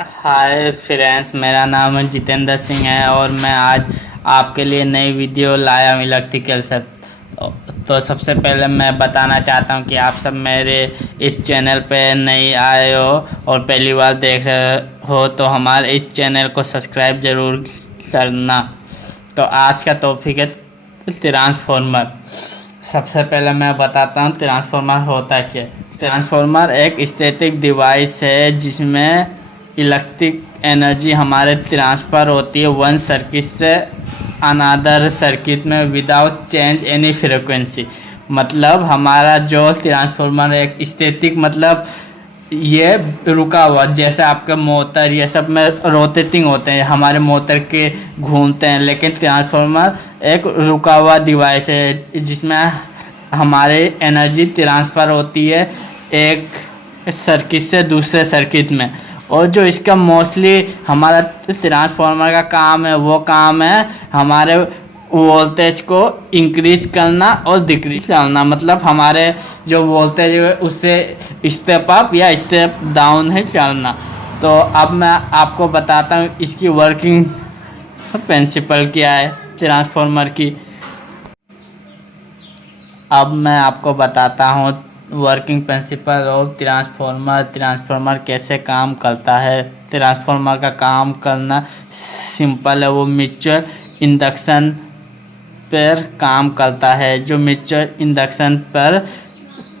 Hi friends, मेरा नाम जितेंद्र सिंह है और मैं आज आपके लिए नई वीडियो लाया हूँ इलेक्ट्रिकल से। तो सबसे पहले मैं बताना चाहता हूँ कि आप सब मेरे इस चैनल पे नए आए हो और पहली बार देख रहे हो तो हमारे इस चैनल को सब्सक्राइब ज़रूर करना। तो आज का टॉपिक है ट्रांसफॉर्मर। सबसे पहले मैं बताता हूँ ट्रांसफॉर्मर होता क्या है। ट्रांसफॉर्मर एक स्टैटिक डिवाइस है जिसमें इलेक्ट्रिक एनर्जी हमारे ट्रांसफ़र होती है वन सर्किट से अनदर सर्किट में विदाउट चेंज एनी फ्रिक्वेंसी। मतलब हमारा जो ट्रांसफॉर्मर एक स्टैटिक मतलब ये रुका हुआ, जैसे आपका मोटर ये सब में रोटेटिंग होते हैं, हमारे मोटर के घूमते हैं, लेकिन ट्रांसफॉर्मर एक रुका हुआ डिवाइस है जिसमें हमारे एनर्जी ट्रांसफ़र होती है एक सर्किट से दूसरे सर्किट में। और जो इसका मोस्टली हमारा ट्रांसफार्मर का काम है वो काम है हमारे वोल्टेज को इंक्रीज करना और डिक्रीज करना। मतलब हमारे जो वोल्टेज है उससे स्टेप अप या स्टेप डाउन है करना। तो अब मैं आपको बताता हूँ इसकी वर्किंग प्रिंसिपल क्या है ट्रांसफार्मर की। अब मैं आपको बताता हूँ working principle of transformer. Transformer कैसे काम करता है। ट्रांसफार्मर का काम करना सिंपल है, वो म्यूचुअल इंडक्शन पर काम करता है। जो म्यूचुअल इंडक्शन पर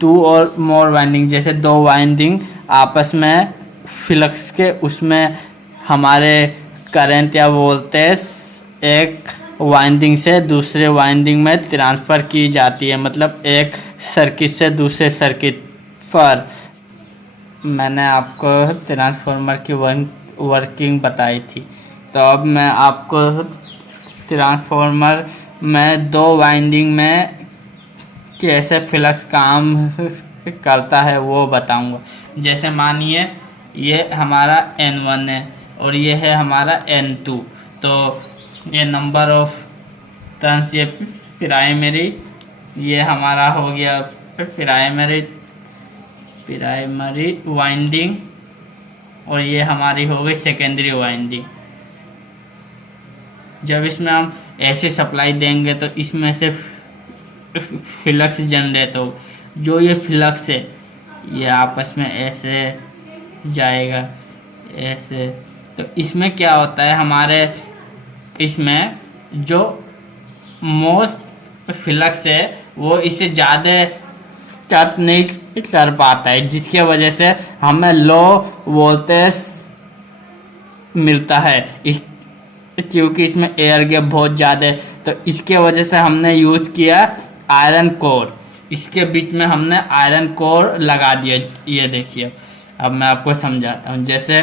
टू और मोर वाइंडिंग, जैसे दो वाइंडिंग आपस में फ्लक्स के उसमें हमारे करंट या वोल्टेज एक वाइंडिंग से दूसरे वाइंडिंग में ट्रांसफ़र की जाती है, मतलब एक सर्किट से दूसरे सर्किट पर। मैंने आपको ट्रांसफार्मर की वर्किंग बताई थी। तो अब मैं आपको ट्रांसफार्मर में दो वाइंडिंग में कैसे फ्लक्स काम करता है वो बताऊंगा। जैसे मानिए ये हमारा N1 है और ये है हमारा N2। तो ये नंबर ऑफ टर्न्स, ये प्राइमरी, ये हमारा हो गया प्राइमरी वाइंडिंग और ये हमारी हो गई सेकेंडरी वाइंडिंग। जब इसमें हम ऐसे सप्लाई देंगे तो इसमें से फ्लक्स जनरेट हो। जो ये फ्लक्स है ये आपस में ऐसे जाएगा ऐसे। तो इसमें क्या होता है, हमारे इसमें जो मोस्ट फ्लक्स है वो इससे ज़्यादा टच नहीं कर पाता है, जिसके वजह से हमें लो वोल्टेज मिलता है। क्योंकि इसमें एयर गैप बहुत ज़्यादा है तो इसके वजह से हमने यूज़ किया आयरन कोर। इसके बीच में हमने आयरन कोर लगा दिया। ये देखिए, अब मैं आपको समझाता हूँ। जैसे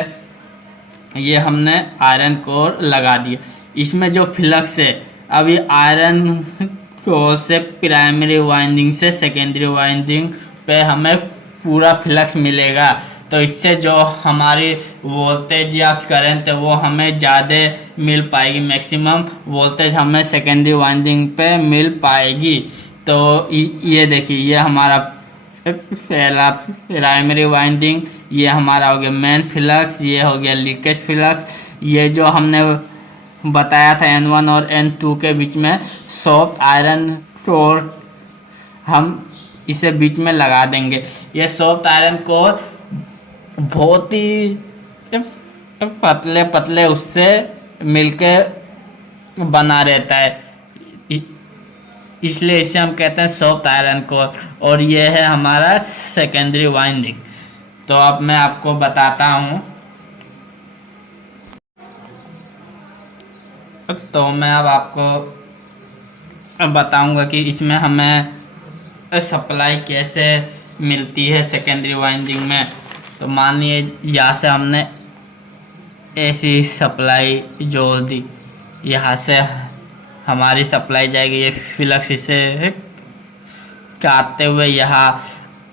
ये हमने आयरन कोर लगा दिया, इसमें जो फ्लक्स है अब ये आयरन कोर से प्राइमरी वाइंडिंग से सेकेंडरी वाइंडिंग पे हमें पूरा फ्लक्स मिलेगा। तो इससे जो हमारी वोल्टेज या करंट है वो हमें ज़्यादा मिल पाएगी, मैक्सिमम वोल्टेज हमें सेकेंडरी वाइंडिंग पे मिल पाएगी। तो ये देखिए, ये हमारा पहला प्राइमरी वाइंडिंग, ये हमारा हो गया मेन फ्लक्स, ये हो गया लीकेज फ्लक्स। ये जो हमने बताया था N1 और N2 के बीच में सॉफ्ट आयरन कोर, हम इसे बीच में लगा देंगे। ये सॉफ्ट आयरन कोर बहुत ही पतले पतले उससे मिलके बना रहता है, इसलिए इसे हम कहते हैं सॉफ्ट आयरन कोर। और ये है हमारा सेकेंडरी वाइंडिंग। तो अब मैं आपको बताता हूँ। तो मैं अब आपको बताऊंगा कि इसमें हमें सप्लाई कैसे मिलती है सेकेंडरी वाइंडिंग में। तो मानिए यहाँ से हमने ऐसी सप्लाई जोड़ दी, यहाँ से हमारी सप्लाई जाएगी, ये फ्लक्स इसे काटते हुए यहाँ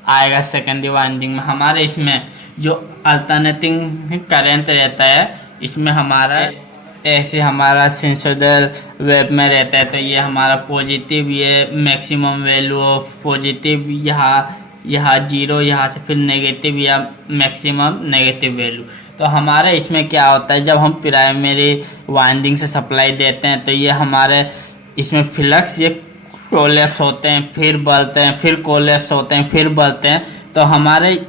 आएगा सेकेंडरी वाइंडिंग में। हमारे इसमें जो अल्टरनेटिंग करंट रहता है इसमें हमारा ऐसे हमारा सिनुसॉइडल वेव में रहता है। तो ये हमारा पॉजिटिव, ये मैक्सिमम वैल्यू ऑफ पॉजिटिव, यहाँ जीरो, यहाँ से फिर नेगेटिव या मैक्सिमम नेगेटिव वैल्यू। तो हमारे इसमें क्या होता है, जब हम प्राइमरी वाइंडिंग से सप्लाई देते हैं तो ये हमारे इसमें फ्लक्स ये कोलैप्स होते हैं, फिर बलते हैं, फिर कोलैप्स होते हैं, फिर बलते हैं। तो हमारे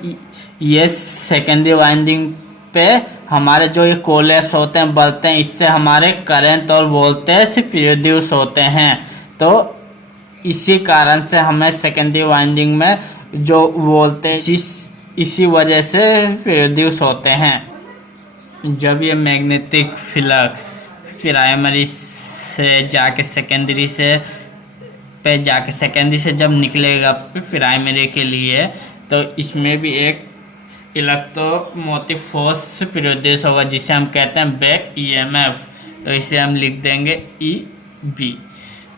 ये सेकेंडरी वाइंडिंग पे हमारे जो ये कोलैप्स होते हैं, बलते हैं, इससे हमारे करंट और वोल्टेज प्रोड्यूस होते हैं। तो इसी कारण से हमें सेकेंडरी वाइंडिंग में जो वोल्टेज इसी वजह से प्रोड्यूस होते हैं। जब ये मैग्नेटिक फ्लक्स प्राइमरी से जाके सेकेंडरी से जब निकलेगा प्राइमरी के लिए, तो इसमें भी एक इलेक्ट्रोमोटिव फोर्स प्रोड्यूस होगा जिसे हम कहते हैं बैक ईएमएफ। तो इसे हम लिख देंगे EB।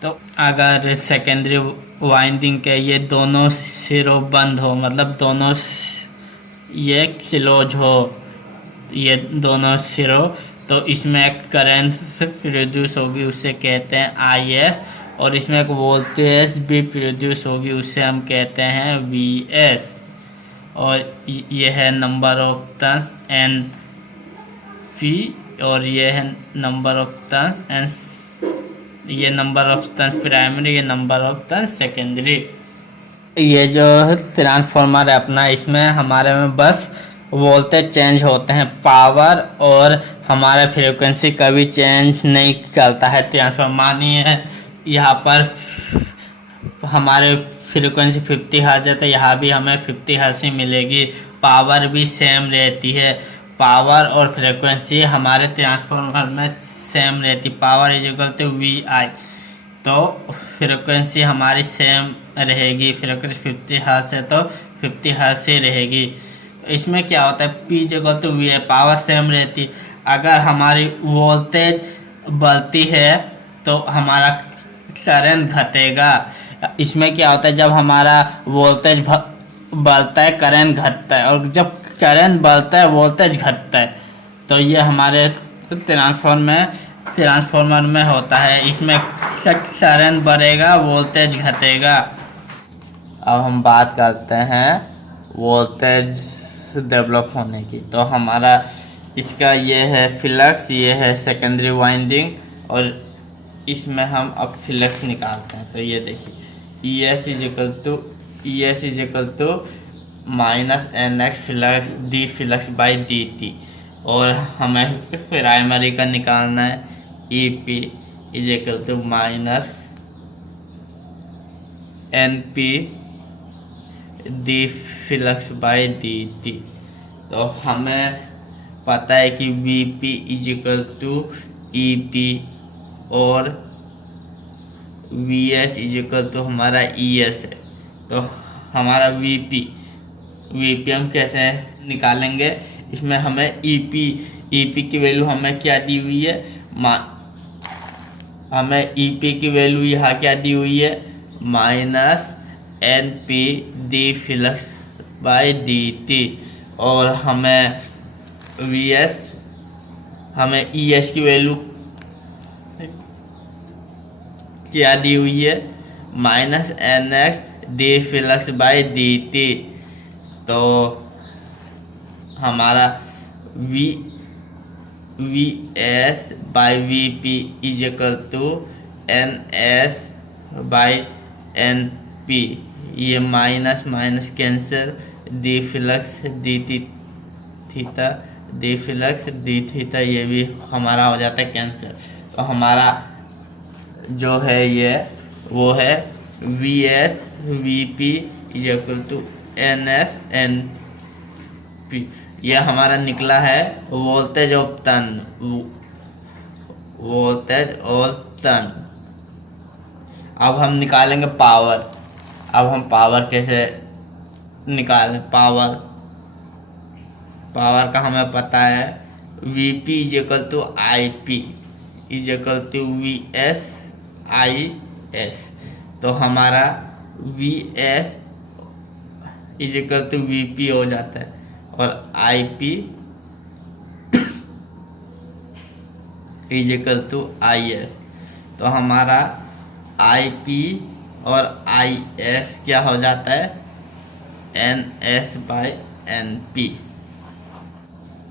तो अगर सेकेंडरी वाइंडिंग के ये दोनों सिरों बंद हो, मतलब दोनों ये क्लोज हो, ये दोनों सिरों, तो इसमें एक करंट प्रोड्यूस होगी, उसे कहते हैं IS। और इसमें एक वोल्टेज भी प्रोड्यूस होगी, उसे हम कहते हैं VS। और ये है नंबर ऑफ टर्न्स NP, और ये है नंबर ऑफ टर्न्स N। ये नंबर ऑफ टर्न्स प्राइमरी, ये नंबर ऑफ टर्न्स सेकेंडरी। ये जो ट्रांसफार्मर है अपना, इसमें हमारे में बस वोल्टेज चेंज होते हैं, पावर और हमारा फ्रीक्वेंसी कभी चेंज नहीं करता है ट्रांसफार्मर। नहीं है यहाँ पर हमारे फ्रीक्वेंसी 50 हर्ट्ज है, तो यहाँ भी हमें 50 हर्ट्ज ही मिलेगी। पावर भी सेम रहती है, पावर और फ्रीक्वेंसी हमारे ट्रांसफार्मर में सेम रहती। Power is equal to VI, तो फ्रीक्वेंसी हमारी सेम रहेगी। फ्रीक्वेंसी 50 हर्ट्ज है तो 50 हर्ट्ज ही रहेगी। इसमें क्या होता है, P is equal to VI, power same रहती। अगर हमारी वोल्टेज बढ़ती है तो हमारा करंट घटेगा। इसमें क्या होता है, जब हमारा वोल्टेज बढ़ता है करंट घटता है, और जब करंट बढ़ता है वोल्टेज घटता है। तो ये हमारे ट्रांसफार्मर में होता है। इसमें करंट बढ़ेगा, वोल्टेज घटेगा। अब हम बात करते हैं वोल्टेज डेवलप होने की। तो हमारा इसका ये है फ्लक्स, ये है सेकेंडरी वाइंडिंग, और इसमें हम अब फ्लक्स निकालते हैं। तो ये देखिए ES is equal to minus NX flux D flux by DT। और हमें प्राइमरी का निकालना है, EP is equal to minus NP D flux by DT। तो हमें पता है कि VP is equal to EP और VS इज इक्वल टू हमारा ES है। तो हमारा VP हम कैसे निकालेंगे, इसमें हमें EP की वैल्यू हमें क्या दी हुई है, हमें EP की वैल्यू यहाँ क्या दी हुई है, minus NP D flux by DT। और हमें VS, हमें ES की वैल्यू क्या दी हुई है, minus NX D flux by DT। तो हमारा VS by VP is equal to NS by NP। ये minus minus cancel, D flux DT theta, D flux D theta, ये भी हमारा हो जाता है कैंसिल। तो हमारा जो है ये वो है VS VP is equal to NS NP। यह हमारा निकला है वोल्टेज ऑफ टर्न, वोल्टेज और टर्न। अब हम निकालेंगे पावर। अब हम पावर कैसे निकालें, पावर का हमें पता है VP is equal to IP is equal to VS IS। तो हमारा VS is equal to VP हो जाता है, और IP is equal to IS। तो हमारा IP और IS क्या हो जाता है, NS बाई NP।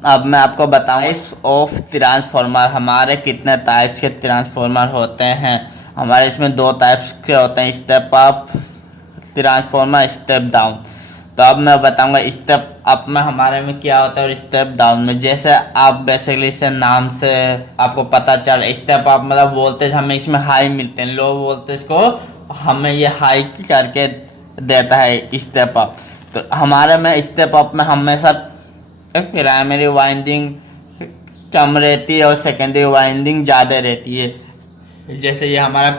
अब मैं आपको बताऊंगा इस ऑफ ट्रांसफॉर्मर हमारे कितने टाइप्स के ट्रांसफॉर्मर होते हैं। हमारे इसमें 2 टाइप्स के होते हैं, step up transformer, step down. तो अब मैं बताऊंगा स्टेप अप में हमारे में क्या होता है और स्टेप डाउन में। जैसे आप बेसिकली से नाम से आपको पता चल, स्टेप अप मतलब वोल्टेज हमें इसमें हाई मिलते हैं, लो वोल्टेज को हमें ये हाई करके देता है स्टेप अप। तो हमारे में स्टेप अप में हमेशा प्राइमरी वाइंडिंग कम रहती है और सेकेंडरी वाइंडिंग ज़्यादा रहती है। जैसे ये हमारा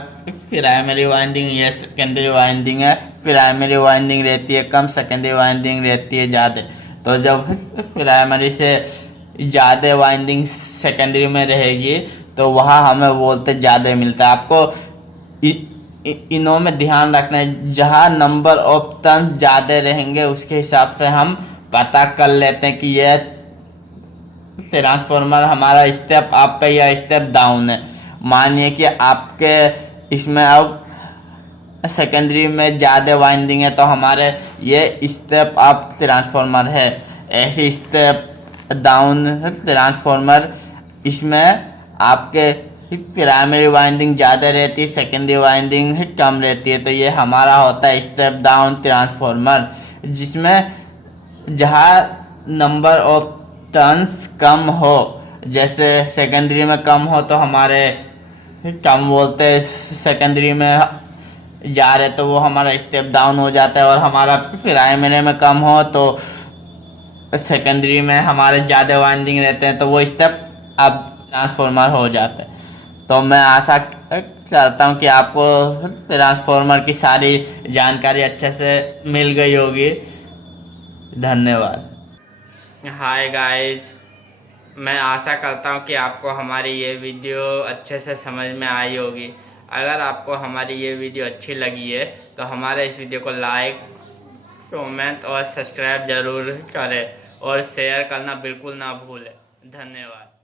प्राइमरी वाइंडिंग, ये सेकेंडरी वाइंडिंग है। प्राइमरी वाइंडिंग रहती है कम, सेकेंडरी वाइंडिंग रहती है ज़्यादा। तो जब प्राइमरी से ज़्यादा वाइंडिंग सेकेंडरी में रहेगी तो वहाँ हमें वोल्टेज ज़्यादा मिलता है। आपको इनों में ध्यान रखना है, जहाँ नंबर ऑफ टर्न्स ज़्यादा रहेंगे उसके हिसाब से हम पता कर लेते हैं कि यह ट्रांसफॉर्मर हमारा स्टेप अप है या स्टेप डाउन है। मानिए कि आपके इसमें अब सेकेंडरी में ज़्यादा वाइंडिंग है तो हमारे ये स्टेप अप ट्रांसफॉर्मर है। ऐसे स्टेप डाउन ट्रांसफॉर्मर, इसमें आपके प्राइमरी वाइंडिंग ज़्यादा रहती है, सेकेंडरी वाइंडिंग कम रहती है। तो ये हमारा होता है स्टेप डाउन ट्रांसफॉर्मर, जिसमें जहाँ नंबर ऑफ टर्न्स कम हो, जैसे सेकेंडरी में कम हो तो हमारे कम वोल्टेज सेकेंडरी में जा रहे तो वो हमारा स्टेप डाउन हो जाता है, और हमारा प्राइमरी में कम हो तो सेकेंडरी में हमारे ज़्यादा वाइंडिंग रहते हैं तो वो स्टेप अप ट्रांसफॉर्मर हो जाते हैं। तो मैं आशा करता हूँ कि आपको ट्रांसफॉर्मर की सारी जानकारी अच्छे से मिल गई होगी। धन्यवाद। हाय गाइस, मैं आशा करता हूँ कि आपको हमारी ये वीडियो अच्छे से समझ में आई होगी। अगर आपको हमारी ये वीडियो अच्छी लगी है तो हमारे इस वीडियो को लाइक, कमेंट और सब्सक्राइब ज़रूर करें और शेयर करना बिल्कुल ना भूलें। धन्यवाद।